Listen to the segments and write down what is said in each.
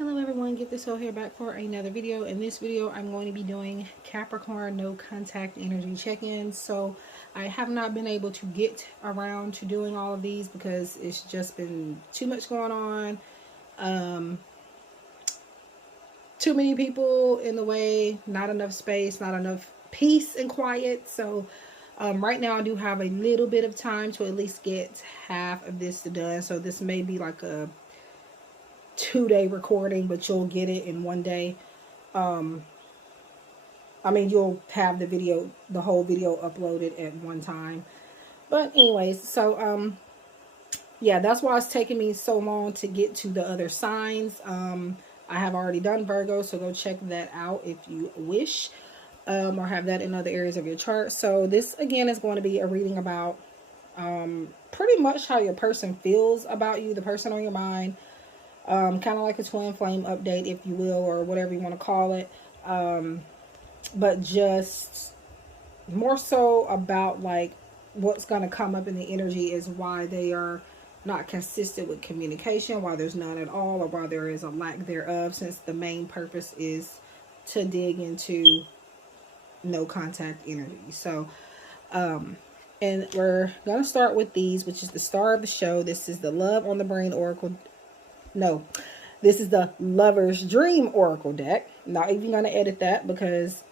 Hello everyone, GiftedSoul here back for another video. In this video, I'm going to be doing Capricorn no contact energy check-ins. So I have not been able to get around to doing all of these because it's just been too much going on. Too many people in the way, not enough space, not enough peace and quiet. So right now I do have a little bit of time to at least get half of this done. So this may be like a 2-day recording, but you'll get it in one day. I mean, you'll have the whole video uploaded at one time. But anyways, so yeah, that's why it's taking me so long to get to the other signs. I have already done Virgo, so go check that out if you wish, or have that in other areas of your chart. So this again is going to be a reading about pretty much how your person feels about you, the person on your mind. Kind of like a twin flame update, if you will, or whatever you want to call it. But just more so about like what's going to come up in the energy is why they are not consistent with communication, why there's none at all, or why there is a lack thereof, since the main purpose is to dig into no contact energy. So, and we're going to start with these, which is the star of the show. This is the Love on the Brain Oracle. No, this is the Lover's Dream Oracle deck. Not even going to edit that because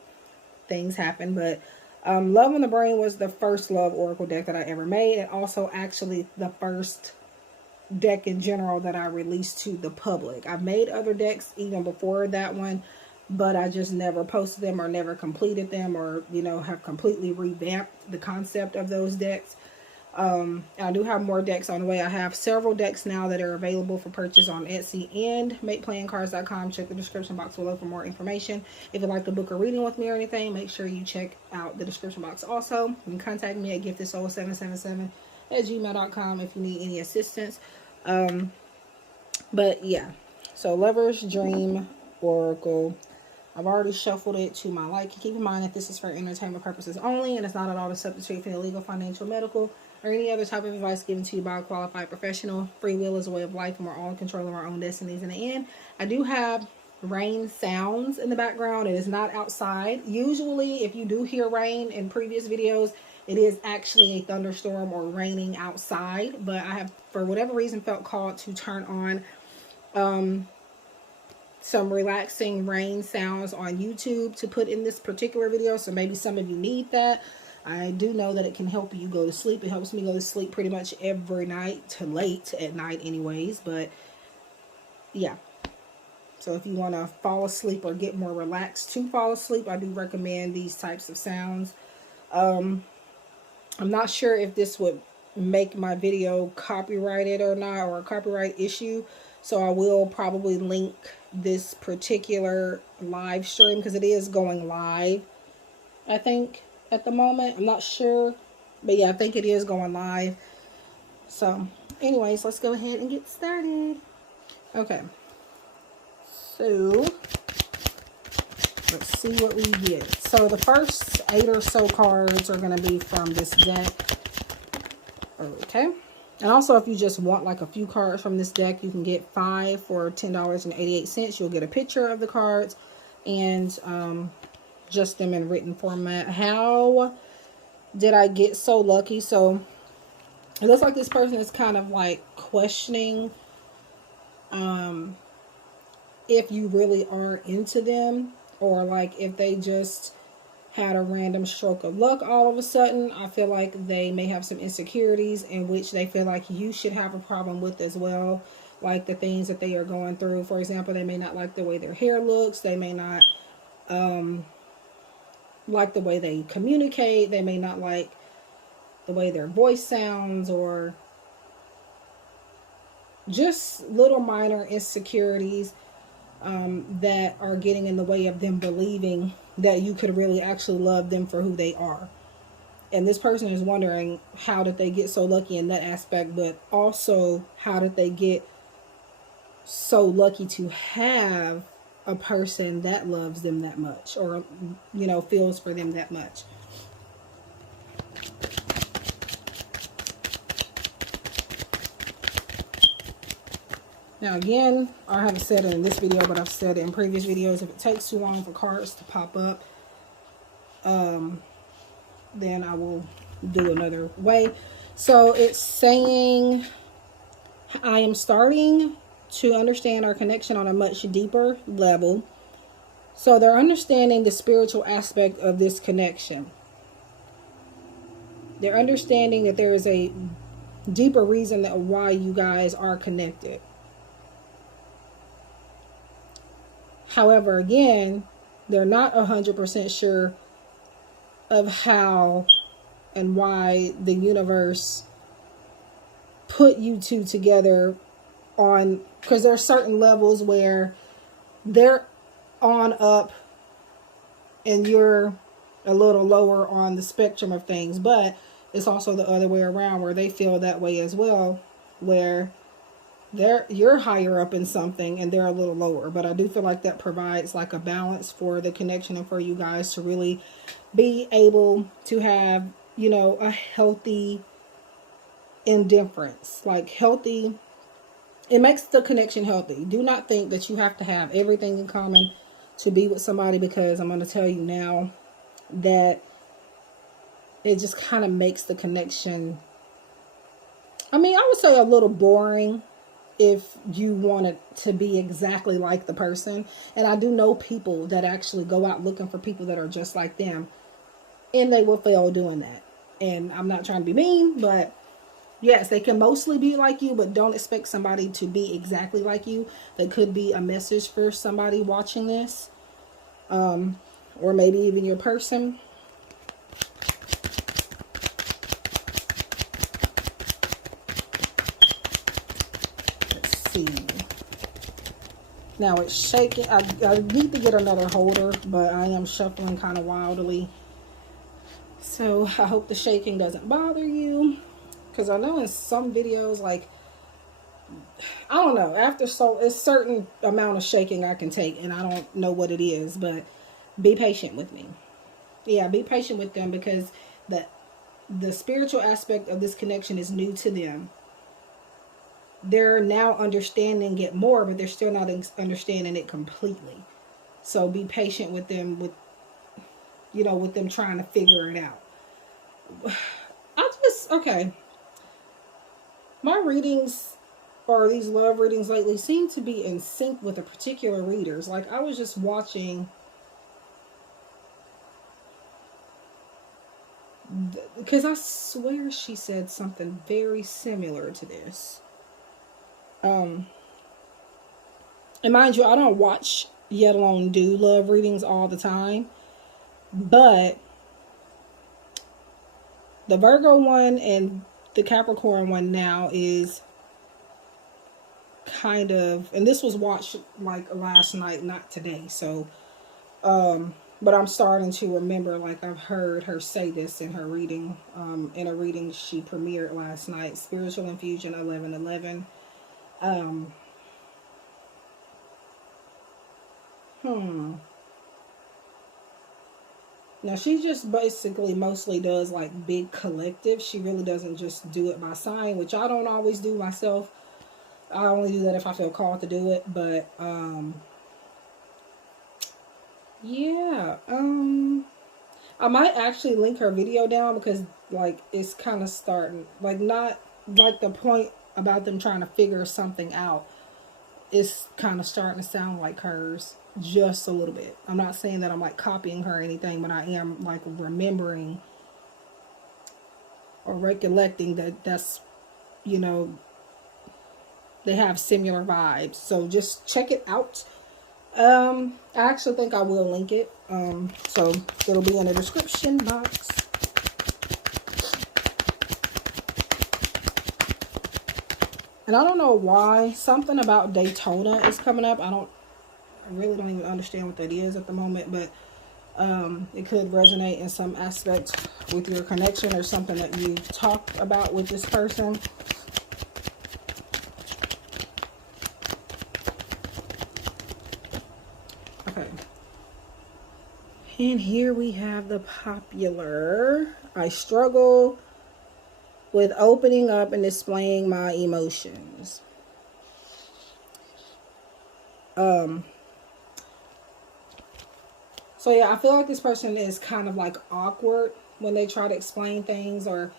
things happen. But Love on the Brain was the first love oracle deck that I ever made. And also actually the first deck in general that I released to the public. I've made other decks even before that one, but I just never posted them or never completed them, or, you know, have completely revamped the concept of those decks. I do have more decks on the way. I have several decks now that are available for purchase on Etsy and MakePlayingCards.com. Check the description box below for more information. If you'd like to book a reading with me or anything, make sure you check out the description box also. You can contact me at GiftedSoul777@gmail.com if you need any assistance. But yeah, so Lover's Dream Oracle. I've already shuffled it to my liking. Keep in mind that this is for entertainment purposes only, and it's not at all a substitute for legal, financial, medical, or any other type of advice given to you by a qualified professional. Free will is a way of life, and we're all in control of our own destinies in the end. I do have rain sounds in the background. It is not outside. Usually, if you do hear rain in previous videos, it is actually a thunderstorm or raining outside. But I have, for whatever reason, felt called to turn on some relaxing rain sounds on YouTube to put in this particular video. So maybe some of you need that. I do know that it can help you go to sleep. It helps me go to sleep pretty much every night, to late at night anyways. But yeah, so if you want to fall asleep or get more relaxed to fall asleep, I do recommend these types of sounds. I'm not sure if this would make my video copyrighted or not, or a copyright issue. So I will probably link this particular live stream because it is going live, I think, at the moment. I'm not sure, but yeah, I think it is going live. So anyways, let's go ahead and get started. Okay, so let's see what we get. So the first 8 or so cards are going to be from this deck. Okay. And also, if you just want like a few cards from this deck, you can get 5 for $10.88. You'll get a picture of the cards and just them in written format. How did I get so lucky? So it looks like this person is kind of like questioning if you really are into them, or like if they just had a random stroke of luck all of a sudden. I feel like they may have some insecurities in which they feel like you should have a problem with as well, like the things that they are going through. For example, they may not like the way their hair looks. They may not like the way they communicate. They may not like the way their voice sounds, or just little minor insecurities that are getting in the way of them believing that you could really actually love them for who they are. And this person is wondering, how did they get so lucky in that aspect, but also how did they get so lucky to have a person that loves them that much, or, you know, feels for them that much. Now again, I haven't said it in this video, but I've said it in previous videos. If it takes too long for cards to pop up, then I will do another way. So it's saying, I am starting to understand our connection on a much deeper level. So they're understanding the spiritual aspect of this connection. They're understanding that there is a deeper reason that why you guys are connected. However, again, they're not 100% sure of how and why the universe put you two together on, because there are certain levels where they're on up and you're a little lower on the spectrum of things, but it's also the other way around where they feel that way as well, where you're higher up in something and they're a little lower. But I do feel like that provides like a balance for the connection and for you guys to really be able to have, you know, a healthy indifference, like healthy. It makes the connection healthy. Do not think that you have to have everything in common to be with somebody, because I'm going to tell you now that it just kind of makes the connection, I mean, I would say a little boring if you want it to be exactly like the person. And I do know people that actually go out looking for people that are just like them, and they will fail doing that. And I'm not trying to be mean, but yes, they can mostly be like you, but don't expect somebody to be exactly like you. That could be a message for somebody watching this, or maybe even your person. Let's see. Now it's shaking. I need to get another holder, but I am shuffling kind of wildly. So I hope the shaking doesn't bother you. Because I know in some videos, like, I don't know, after so a certain amount of shaking I can take, and I don't know what it is, but be patient with me. Yeah, be patient with them, because the spiritual aspect of this connection is new to them. They're now understanding it more, but they're still not understanding it completely. So be patient with them, with, you know, with them trying to figure it out. Okay. My readings, or these love readings lately, seem to be in sync with a particular readers. Like, I was just watching, because I swear she said something very similar to this. And mind you, I don't watch, yet alone do, love readings all the time. But the Virgo one and the Capricorn one now is kind of, and this was watched like last night, not today. So, but I'm starting to remember, like, I've heard her say this in her reading, in a reading she premiered last night, Spiritual Infusion 11/11. Now, she just basically mostly does like big collective. She really doesn't just do it by sign, which I don't always do myself. I only do that if I feel called to do it. But yeah, I might actually link her video down, because like it's kind of starting, like, not like the point about them trying to figure something out, it's kind of starting to sound like hers just a little bit. I'm not saying that I'm like copying her or anything, but I am like remembering or recollecting that that's, you know, they have similar vibes. So just check it out. I actually think I will link it. So it'll be in the description box. And I don't know why, something about Daytona is coming up. I really don't even understand what that is at the moment, but it could resonate in some aspect with your connection, or something that you've talked about with this person. Okay. And here we have the popular. I struggle with opening up and displaying my emotions. So yeah, I feel like this person is kind of like awkward when they try to explain things, or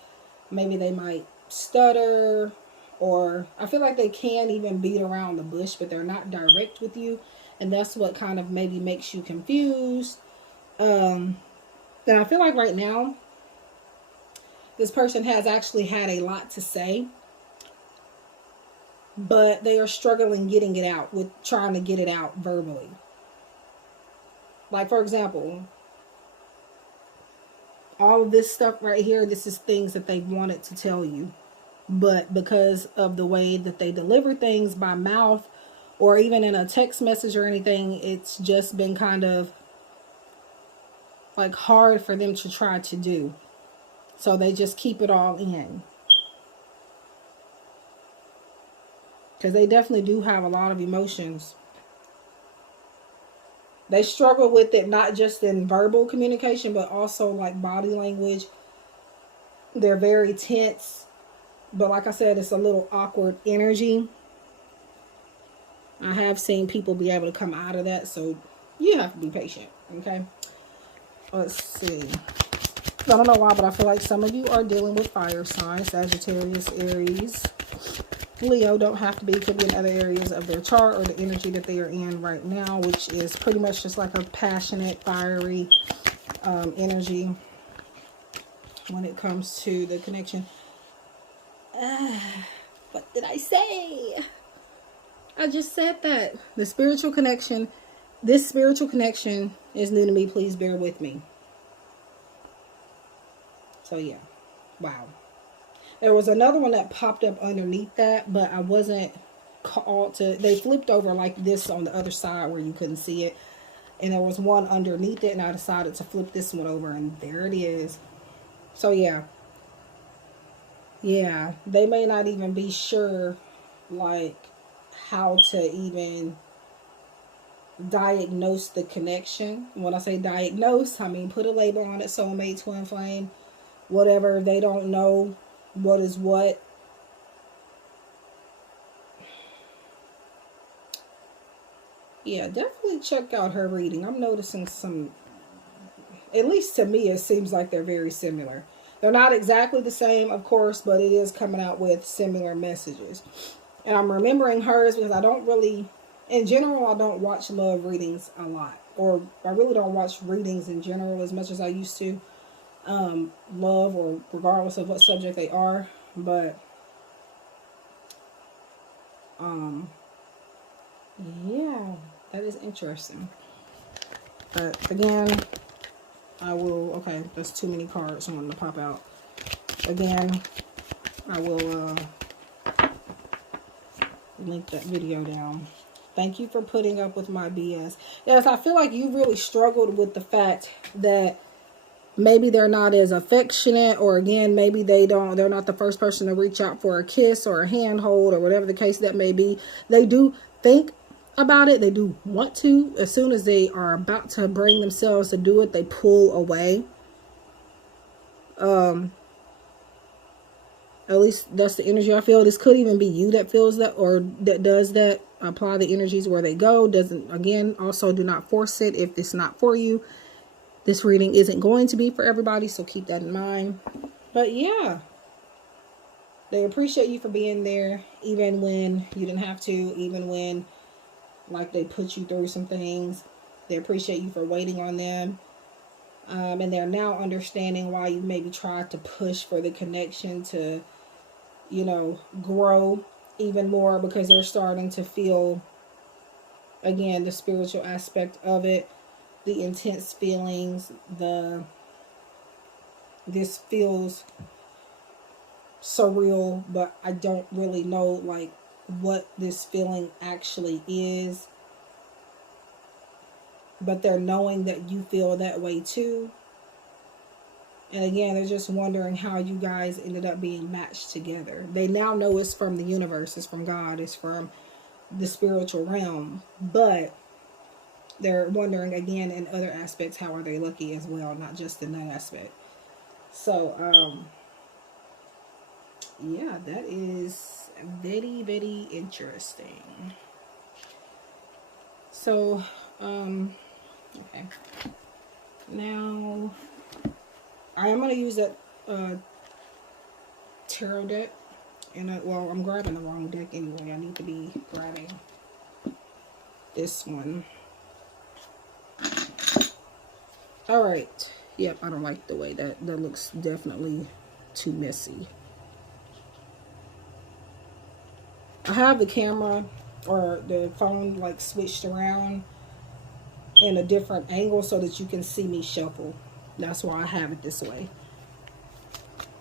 maybe they might stutter, or I feel like they can even beat around the bush, but they're not direct with you. And that's what kind of maybe makes you confused. And I feel like right now, this person has actually had a lot to say, but they are struggling getting it out, with trying to get it out verbally. Like, for example, all of this stuff right here, this is things that they wanted to tell you. But because of the way that they deliver things by mouth, or even in a text message or anything, it's just been kind of like hard for them to try to do. So they just keep it all in. Because they definitely do have a lot of emotions. They struggle with it, not just in verbal communication, but also like body language. They're very tense. But like I said, it's a little awkward energy. I have seen people be able to come out of that, so you have to be patient, okay? Let's see. I don't know why, but I feel like some of you are dealing with fire signs: Sagittarius, Aries, Leo. Don't have to be, could be in other areas of their chart or the energy that they are in right now, which is pretty much just like a passionate, fiery energy when it comes to the connection. What did I say? I just said that. The spiritual connection, this spiritual connection is new to me. Please bear with me. So yeah. Wow. There was another one that popped up underneath that, but I wasn't called to. They flipped over like this on the other side where you couldn't see it. And there was one underneath it, and I decided to flip this one over, and there it is. So yeah. Yeah. They may not even be sure, like, how to even diagnose the connection. When I say diagnose, I mean put a label on it: soulmate, twin flame, whatever. They don't know what is what. Yeah, definitely check out her reading. I'm noticing some, at least to me, it seems like they're very similar. They're not exactly the same, of course, but it is coming out with similar messages. And I'm remembering hers because I don't really, in general, I don't watch love readings a lot. Or I really don't watch readings in general as much as I used to. Love, or regardless of what subject they are. But, yeah, that is interesting. But again, I will, okay, that's too many cards wanting to pop out. Again, I will link that video down. Thank you for putting up with my BS. Yes, I feel like you really struggled with the fact that maybe they're not as affectionate, or again, maybe they're not the first person to reach out for a kiss or a handhold or whatever the case that may be. They do think about it. They do want to. As soon as they are about to bring themselves to do it, they pull away. At least that's the energy I feel. This could even be you that feels that, or that does that. Apply the energies where they go. Doesn't, again, also do not force it if it's not for you. This reading isn't going to be for everybody, so keep that in mind. But yeah, they appreciate you for being there, even when you didn't have to, even when, like, they put you through some things. They appreciate you for waiting on them. And they're now understanding why you maybe tried to push for the connection to, you know, grow even more, because they're starting to feel, again, the spiritual aspect of it, the intense feelings, this feels surreal, but I don't really know, like, what this feeling actually is. But they're knowing that you feel that way too. And again, they're just wondering how you guys ended up being matched together. They now know it's from the universe, it's from God, it's from the spiritual realm. But they're wondering, again, in other aspects, how are they lucky as well, not just in that aspect. So, yeah, that is very, very interesting. So, okay. Now, I am going to use that tarot deck. And, well, I'm grabbing the wrong deck anyway. I need to be grabbing this one. Alright. Yep, I don't like the way that looks definitely too messy. I have the camera or the phone like switched around in a different angle so that you can see me shuffle. That's why I have it this way.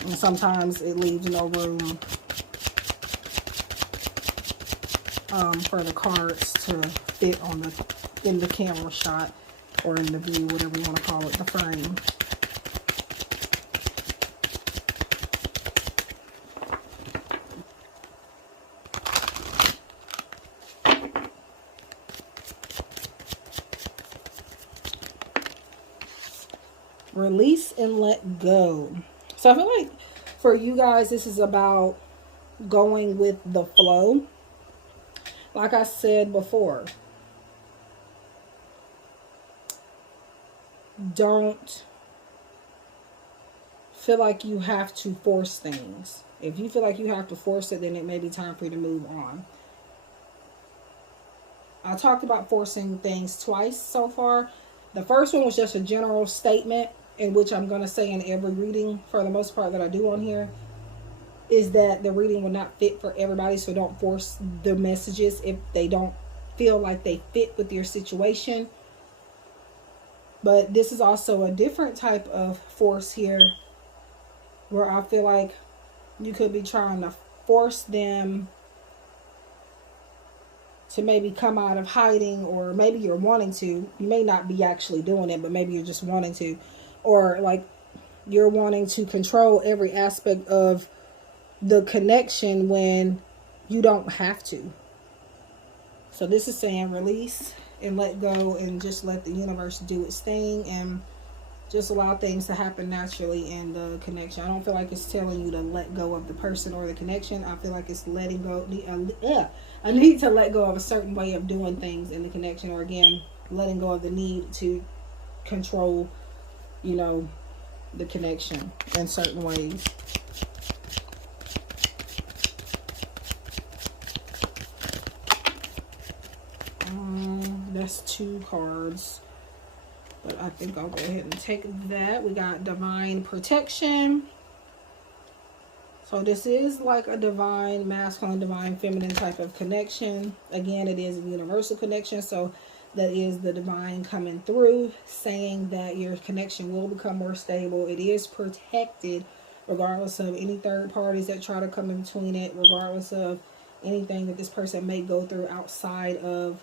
And sometimes it leaves no room for the cards to fit on in the camera shot or in the view, whatever you want to call it, the frame. Release and let go. So I feel like for you guys, this is about going with the flow. Like I said before, don't feel like you have to force things. If you feel like you have to force it, then it may be time for you to move on. I talked about forcing things twice so far. The first one was just a general statement, in which I'm going to say in every reading, for the most part, that I do on here, is that the reading will not fit for everybody. So don't force the messages if they don't feel like they fit with your situation. But this is also a different type of force here, where I feel like you could be trying to force them to maybe come out of hiding, or maybe you're wanting to. You may not be actually doing it, but maybe you're just wanting to. Or like you're wanting to control every aspect of the connection when you don't have to. So this is saying release and let go and just let the universe do its thing and just allow things to happen naturally in the connection. I don't feel like it's telling you to let go of the person or the connection. I feel like it's letting go. I need to let go of a certain way of doing things in the connection, or again, letting go of the need to control, you know, the connection in certain ways. That's 2 cards, but I think I'll go ahead and take that. We got divine protection. So this is like a divine masculine, divine feminine type of connection. Again, it is a universal connection, so that is the divine coming through, saying that your connection will become more stable. It is protected regardless of any third parties that try to come in between it, regardless of anything that this person may go through outside of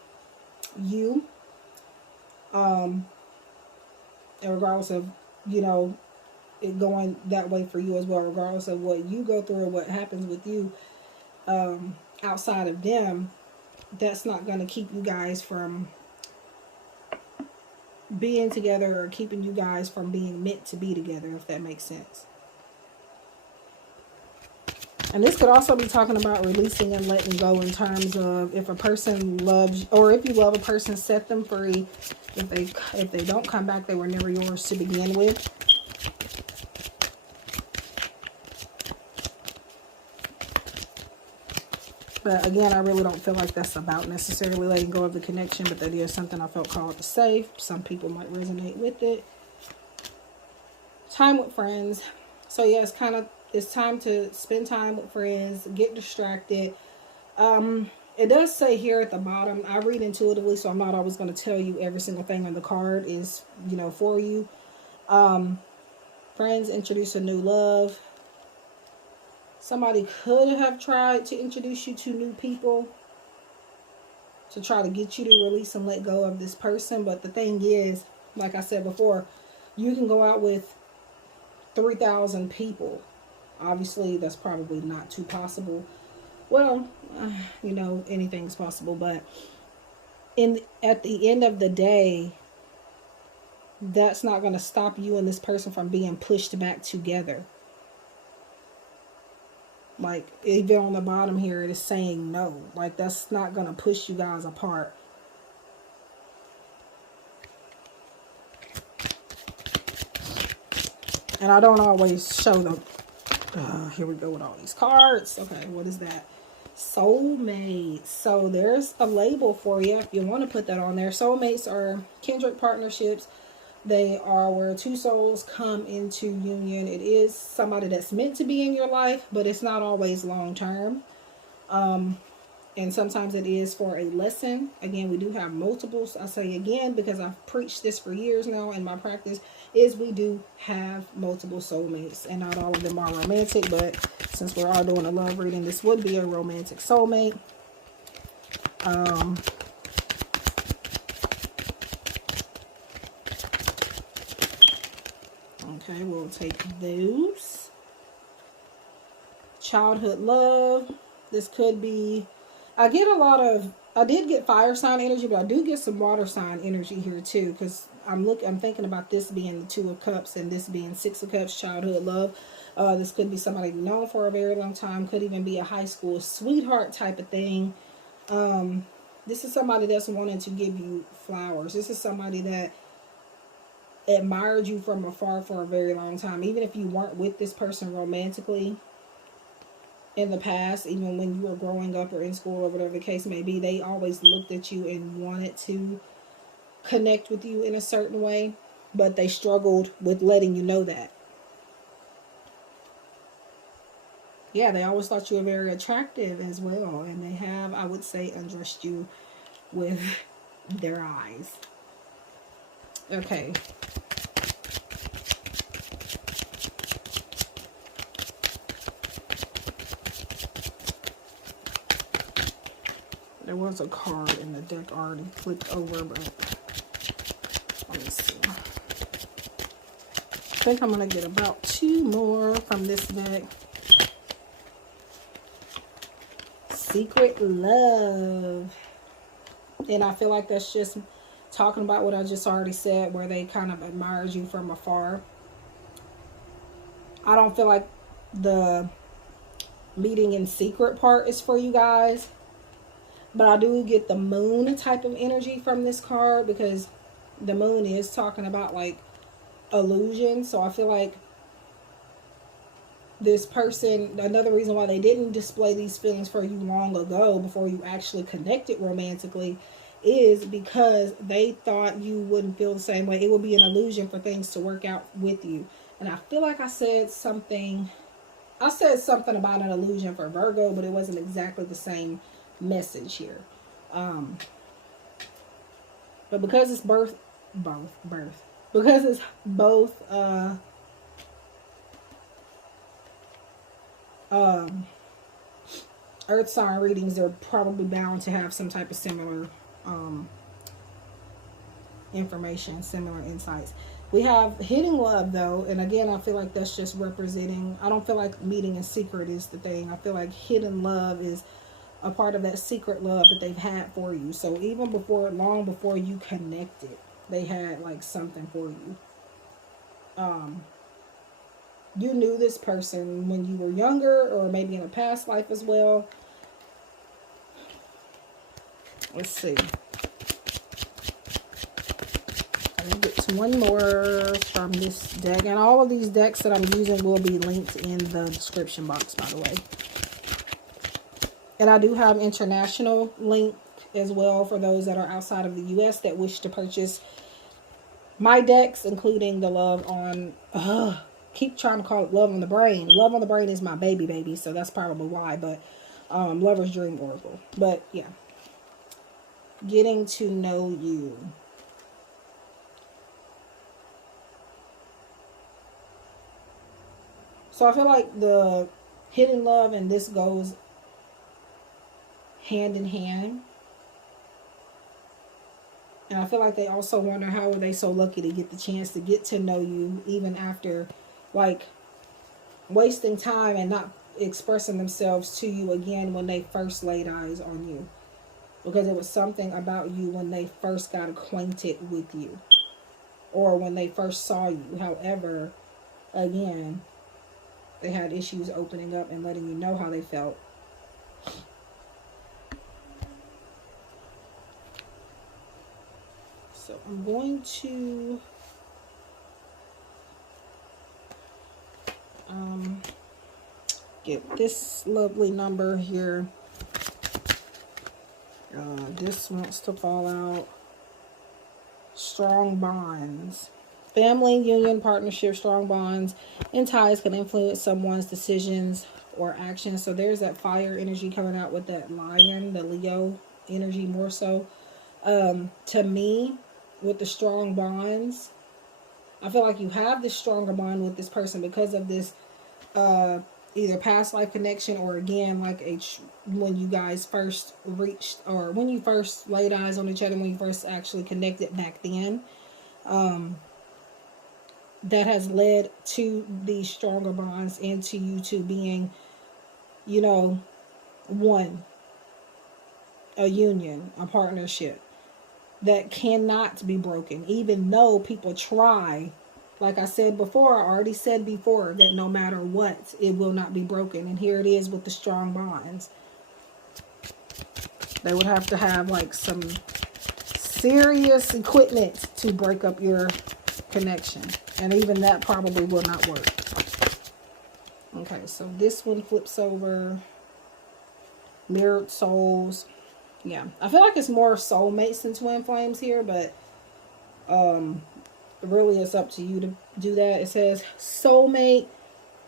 you, and regardless of, you know, it going that way for you as well, regardless of what you go through or what happens with you outside of them. That's not going to keep you guys from being together, or keeping you guys from being meant to be together, if that makes sense. And this could also be talking about releasing and letting go in terms of if a person loves, or if you love a person, set them free. If they don't come back, they were never yours to begin with. But again, I really don't feel like that's about necessarily letting go of the connection, but that is something I felt called to say. Some people might resonate with it. Time with friends. So yeah, it's time to spend time with friends, get distracted. It does say here at the bottom, I read intuitively, so I'm not always going to tell you every single thing on the card is, you know, for you. Friends introduce a new love. Somebody could have tried to introduce you to new people to try to get you to release and let go of this person. But the thing is, like I said before, you can go out with 3,000 people. Obviously, that's probably not too possible. Well, you know, anything's possible. But at the end of the day, that's not going to stop you and this person from being pushed back together. Like, even on the bottom here, it is saying no. Like, that's not going to push you guys apart. And I don't always show them. Here we go with all these cards. Okay, what is that? Soulmates. So there's a label for you if you want to put that on there. Soulmates are kindred partnerships. They are where two souls come into union. It is somebody that's meant to be in your life, but it's not always long term. And sometimes it is for a lesson. Again, we do have multiples. I say again because I've preached this for years now in my practice, is we do have multiple soulmates. And not all of them are romantic, but since we're all doing a love reading, this would be a romantic soulmate. Okay, we'll take those. Childhood love. This could be... I did get fire sign energy, but I do get some water sign energy here too, because I'm thinking about this being the Two of Cups and this being Six of Cups, childhood love. This could be somebody you've known for a very long time, could even be a high school sweetheart type of thing. This is somebody that's wanting to give you flowers. This is somebody that admired you from afar for a very long time, even if you weren't with this person romantically. In the past, even when you were growing up or in school or whatever the case may be, they always looked at you and wanted to connect with you in a certain way, but they struggled with letting you know that. Yeah, they always thought you were very attractive as well, and they have, I would say, undressed you with their eyes. Okay. There was a card in the deck already flipped over, but let me see. I think I'm going to get about 2 more from this deck. Secret love. And I feel like that's just talking about what I just already said, where they kind of admired you from afar. I don't feel like the meeting in secret part is for you guys. But I do get the moon type of energy from this card, because the moon is talking about like illusion. So I feel like this person, another reason why they didn't display these feelings for you long ago, before you actually connected romantically, is because they thought you wouldn't feel the same way. It would be an illusion for things to work out with you. And I feel like I said something about an illusion for Virgo, but it wasn't exactly the same message here. But because it's because it's both earth sign readings, they're probably bound to have some type of similar information, similar insights. We have hidden love though, and again I feel like that's just representing, I don't feel like meeting in secret is the thing. I feel like hidden love is a part of that secret love that they've had for you. So even long before you connected, they had like something for you. You knew this person when you were younger, or maybe in a past life as well. Let's see. Let me get to one more from this deck. And all of these decks that I'm using will be linked in the description box, by the way. And I do have international link as well for those that are outside of the U.S. that wish to purchase my decks, including the Love on... keep trying to call it Love on the Brain. Love on the Brain is my baby, so that's probably why. But Lover's Dream Oracle. But yeah. Getting to know you. So I feel like the hidden love and this goes hand in hand. And I feel like they also wonder how are they so lucky to get the chance to get to know you, even after like wasting time and not expressing themselves to you again when they first laid eyes on you. Because it was something about you when they first got acquainted with you, or when they first saw you. However, again, they had issues opening up and letting you know how they felt. So I'm going to get this lovely number here. This wants to fall out. Strong bonds. Family, union, partnership, strong bonds, and ties can influence someone's decisions or actions. So there's that fire energy coming out with that lion, the Leo energy more so. To me, with the strong bonds, I feel like you have this stronger bond with this person because of this either past life connection, or again, like when you guys first reached, or when you first laid eyes on each other, when you first actually connected back then. That has led to these stronger bonds and to you two being, you know, one, a union, a partnership that cannot be broken, even though people try. Like I said before, I already said before, that no matter what, it will not be broken. And here it is with the strong bonds. They would have to have like some serious equipment to break up your connection. And even that probably will not work. Okay, so this one flips over. Mirrored souls. Yeah, I feel like it's more soulmates than twin flames here, but really it's up to you to do that. It says soulmate,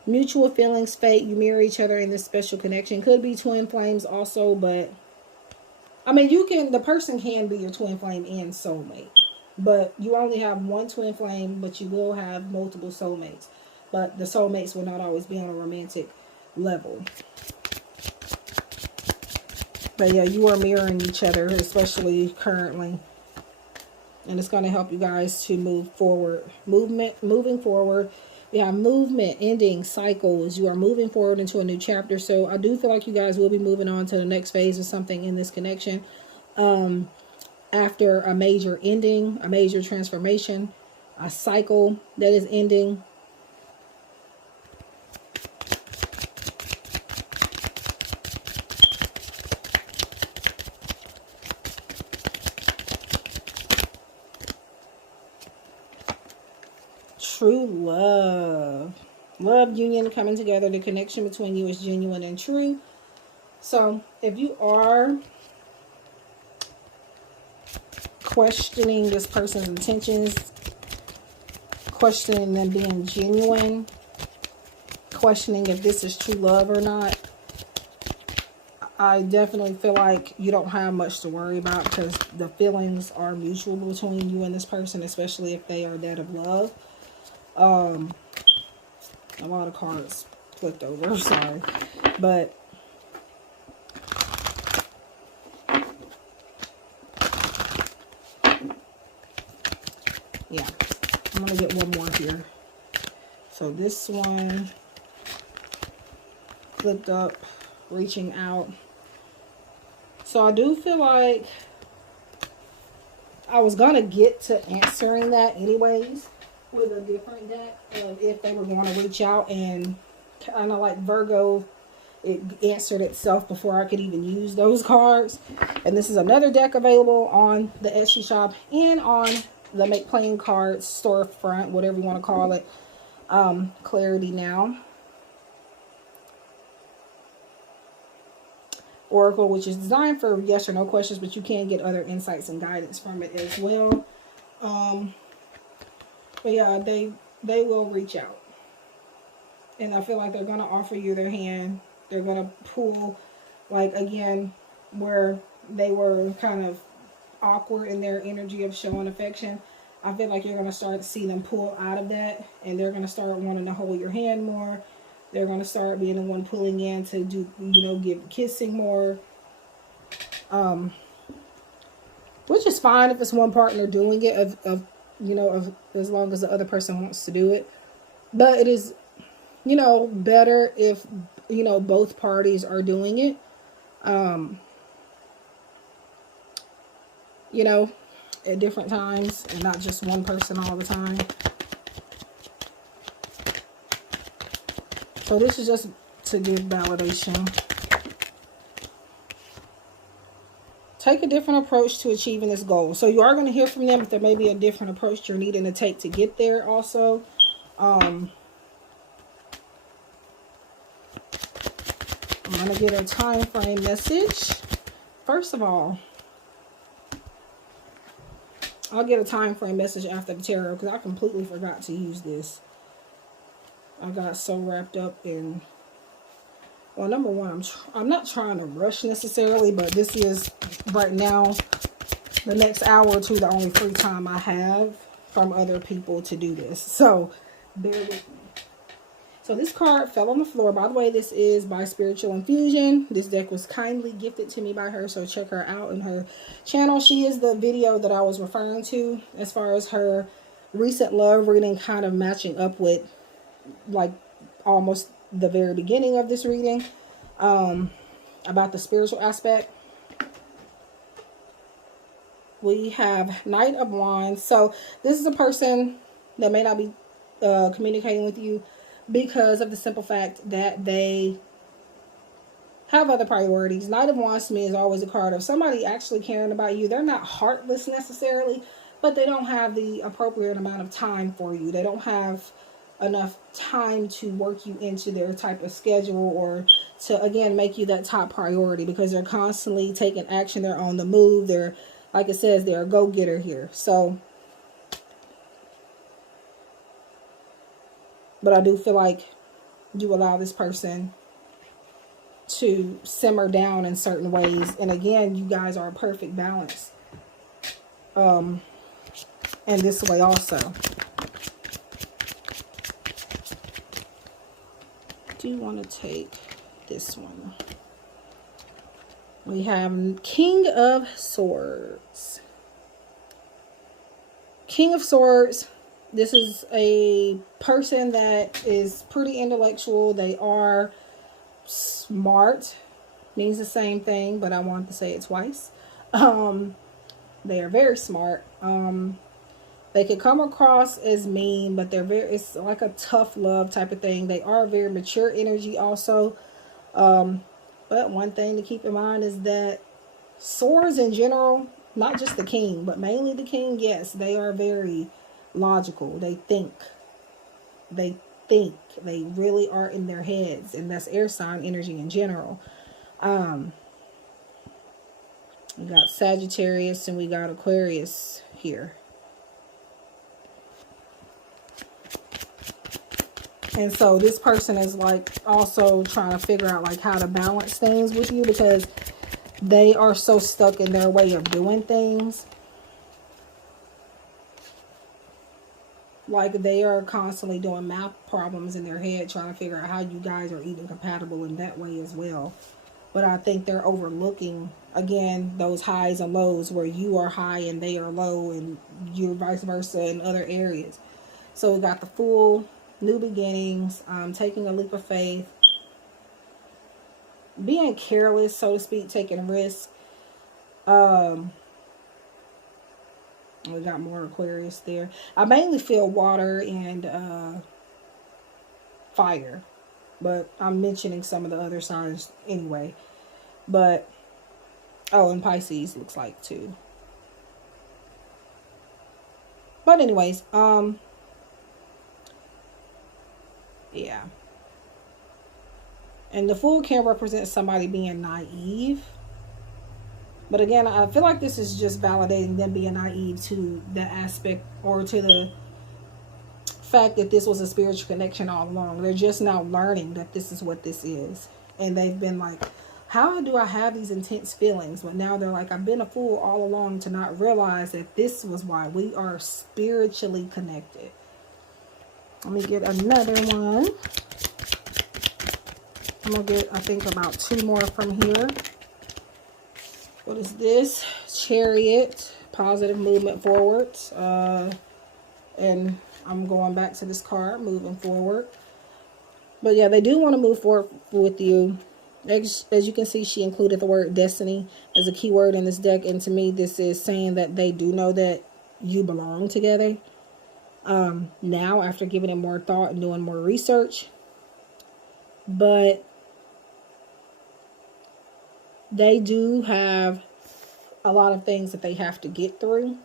mutual feelings, fate. You mirror each other in this special connection. Could be twin flames also, but I mean, the person can be your twin flame and soulmate. But you only have one twin flame, but you will have multiple soulmates. But the soulmates will not always be on a romantic level. But yeah, you are mirroring each other, especially currently. And it's going to help you guys to move forward. Moving forward. We have movement, ending, cycles. You are moving forward into a new chapter. So I do feel like you guys will be moving on to the next phase of something in this connection. After a major ending, a major transformation, a cycle that is ending. True love. Love, union, coming together. The connection between you is genuine and true. So if you are questioning this person's intentions, questioning them being genuine, questioning if this is true love or not, I definitely feel like you don't have much to worry about, because the feelings are mutual between you and this person, especially if they are dead of love. A lot of cards flipped over, sorry, but yeah, I'm gonna get one more here. So this one flipped up, reaching out. So I do feel like I was gonna get to answering that anyways with a different deck of if they were going to reach out, and kind of like Virgo, it answered itself before I could even use those cards. And this is another deck available on the Etsy shop and on the Make Playing Cards storefront, whatever you want to call it. Clarity Now Oracle, which is designed for yes or no questions, but you can get other insights and guidance from it as well. But yeah, they will reach out. And I feel like they're going to offer you their hand. They're going to pull, like, again, where they were kind of awkward in their energy of showing affection. I feel like you're going to start to see them pull out of that. And they're going to start wanting to hold your hand more. They're going to start being the one pulling in to do, you know, give kissing more. Which is fine if it's one partner doing it, as long as the other person wants to do it. But it is, better if, both parties are doing it. At different times and not just one person all the time. So this is just to give validation. Take a different approach to achieving this goal. So you are going to hear from them, but there may be a different approach you're needing to take to get there also. I'm going to get a time frame message. First of all, I'll get a time frame message after the tarot because I completely forgot to use this. I got so wrapped up in, well, number one, I'm not trying to rush necessarily, but this is right now, the next hour or two, the only free time I have from other people to do this. So bear with me. So this card fell on the floor. By the way, this is by Spiritual Infusion. This deck was kindly gifted to me by her, so check her out in her channel. She is the video that I was referring to as far as her recent love reading kind of matching up with like almost the very beginning of this reading, about the spiritual aspect. We have Knight of Wands. So this is a person that may not be communicating with you because of the simple fact that they have other priorities. Knight of Wands to me is always a card of somebody actually caring about you. They're not heartless necessarily, but they don't have the appropriate amount of time for you. They don't have enough time to work you into their type of schedule or to, again, make you that top priority because they're constantly taking action. They're on the move. They're, like it says, they're a go-getter here. So, but I do feel like you allow this person to simmer down in certain ways. And again, you guys are a perfect balance. In this way also. Do you want to take this one? We have King of Swords. King of Swords. This is a person that is pretty intellectual. They are smart. Means the same thing, but I wanted to say it twice. They are very smart. They could come across as mean, but it's like a tough love type of thing. They are very mature energy also. But one thing to keep in mind is that swords in general, not just the king, but mainly the king, yes, they are very logical. They think. They really are in their heads, and that's air sign energy in general. We got Sagittarius and we got Aquarius here. And so this person is like also trying to figure out like how to balance things with you because they are so stuck in their way of doing things. Like they are constantly doing math problems in their head trying to figure out how you guys are even compatible in that way as well. But I think they're overlooking, again, those highs and lows where you are high and they are low and you're vice versa in other areas. So we got the Fool, new beginnings, taking a leap of faith, being careless, so to speak, taking risks. We got more Aquarius there. I mainly feel water and fire, but I'm mentioning some of the other signs anyway. But oh, and Pisces looks like too. But anyways, yeah. And the Fool can represent somebody being naive. But again, I feel like this is just validating them being naive to the aspect or to the fact that this was a spiritual connection all along. They're just now learning that this is what this is. And they've been like, how do I have these intense feelings? But now they're like, I've been a fool all along to not realize that this was why we are spiritually connected. Let me get another one. I'm going to get, I think, about 2 more from here. What is this? Chariot. Positive movement forward. And I'm going back to this card, moving forward. But yeah, they do want to move forward with you. As you can see, she included the word destiny as a keyword in this deck. And to me, this is saying that they do know that you belong together. Now, after giving it more thought and doing more research. But they do have a lot of things that they have to get through.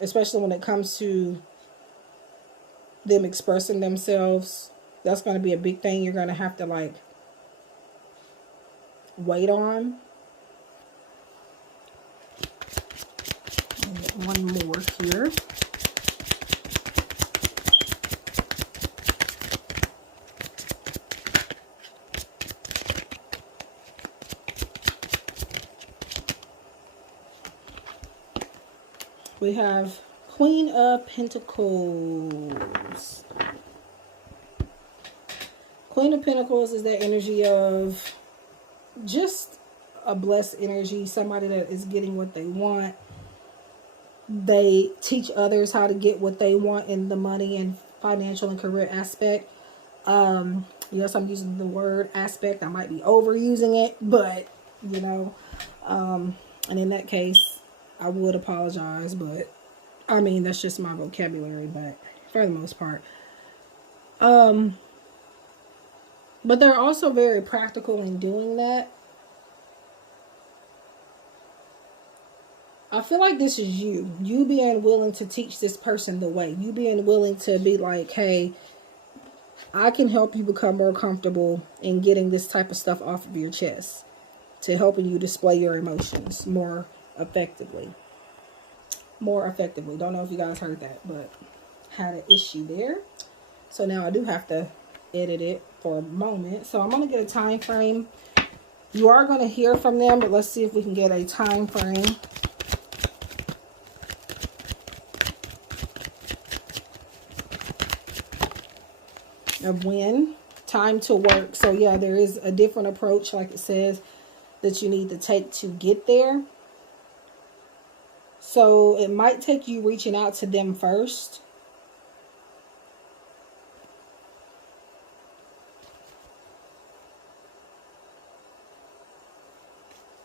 Especially when it comes to them expressing themselves That's going to be a big thing you're going to have to like wait on. One more here. We have Queen of Pentacles. Queen of Pentacles is that energy of just a blessed energy. Somebody that is getting what they want. They teach others how to get what they want in the money and financial and career aspect. Yes, I'm using the word aspect. I might be overusing it, but you know, and in that case, I would apologize, but I mean, that's just my vocabulary, but for the most part. But they're also very practical in doing that. I feel like this is you being willing to teach this person the way. You being willing to be like, hey, I can help you become more comfortable in getting this type of stuff off of your chest, to helping you display your emotions more effectively. Don't know if you guys heard that, but had an issue there. So now I do have to edit it for a moment. So I'm going to get a time frame. You are going to hear from them, but let's see if we can get a time frame. Of when. Time to work. So yeah, there is a different approach, like it says, that you need to take to get there. So it might take you reaching out to them first.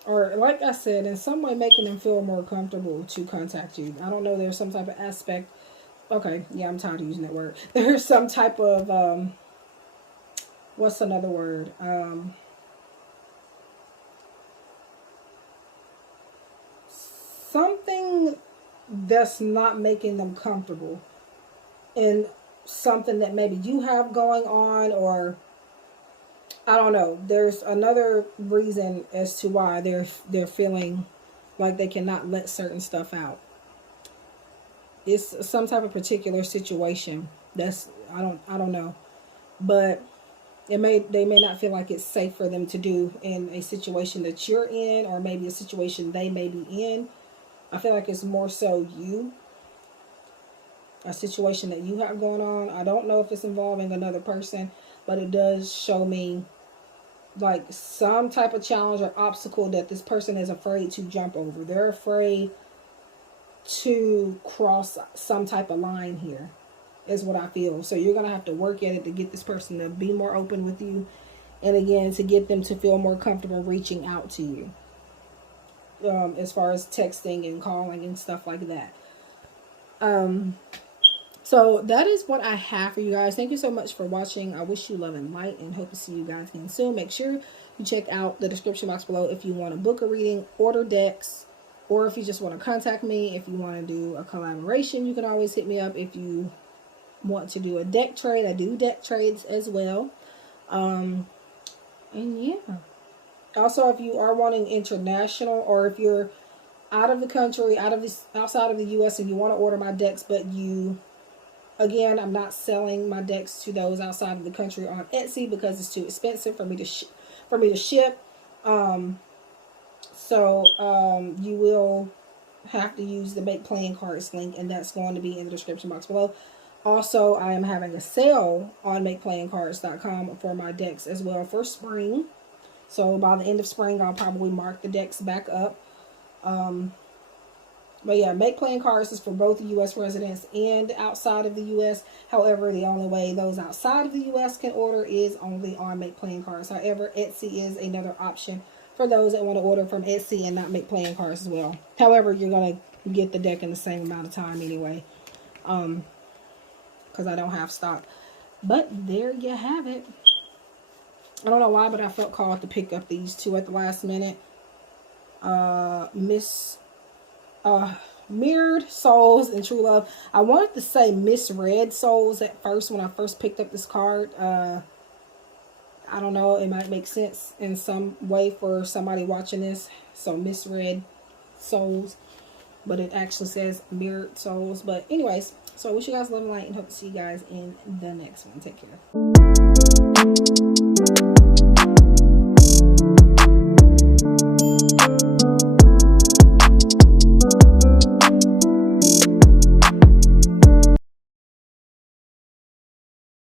Or like I said, in some way making them feel more comfortable to contact you. I don't know, there's some type of aspect. Okay, yeah, I'm tired of using that word. There's some type of, what's another word? Something that's not making them comfortable. And something that maybe you have going on, or I don't know. There's another reason as to why they're feeling like they cannot let certain stuff out. It's some type of particular situation that's I don't know, but they may not feel like it's safe for them to do in a situation that you're in, or maybe a situation they may be in. I feel like it's more so a situation that you have going on. I don't know if it's involving another person, but it does show me like some type of challenge or obstacle that this person is afraid to jump over. They're afraid to cross some type of line here, is what I feel. So you're going to have to work at it to get this person to be more open with you. And again, to get them to feel more comfortable reaching out to you. As far as texting and calling and stuff like that. So that is what I have for you guys. Thank you so much for watching. I wish you love and light, and hope to see you guys again soon. Make sure you check out the description box below if you want to book a reading, order decks, or if you just want to contact me. If you want to do a collaboration, you can always hit me up. If you want to do a deck trade, I do deck trades as well. And yeah. Also, if you are wanting international, or if you're out of the country, outside of the U.S., and you want to order my decks, but again, I'm not selling my decks to those outside of the country on Etsy because it's too expensive for me to ship. So you will have to use the Make Playing Cards link, and that's going to be in the description box below. Also, I am having a sale on MakePlayingCards.com for my decks as well for spring. So by the end of spring, I'll probably mark the decks back up. But yeah, Make Playing Cards is for both U.S. residents and outside of the U.S. However, the only way those outside of the U.S. can order is only on Make Playing Cards. However, Etsy is another option for those that want to order from Etsy and not Make Playing Cards as well. However, you're going to get the deck in the same amount of time anyway. Because I don't have stock. But there you have it. I don't know why, but I felt called to pick up these two at the last minute. mirrored souls and true love. I wanted to say misread souls at first when I first picked up this card. I don't know, it might make sense in some way for somebody watching this. So misread souls, but it actually says mirrored souls. But anyways, so I wish you guys love and light, and hope to see you guys in the next one. Take care.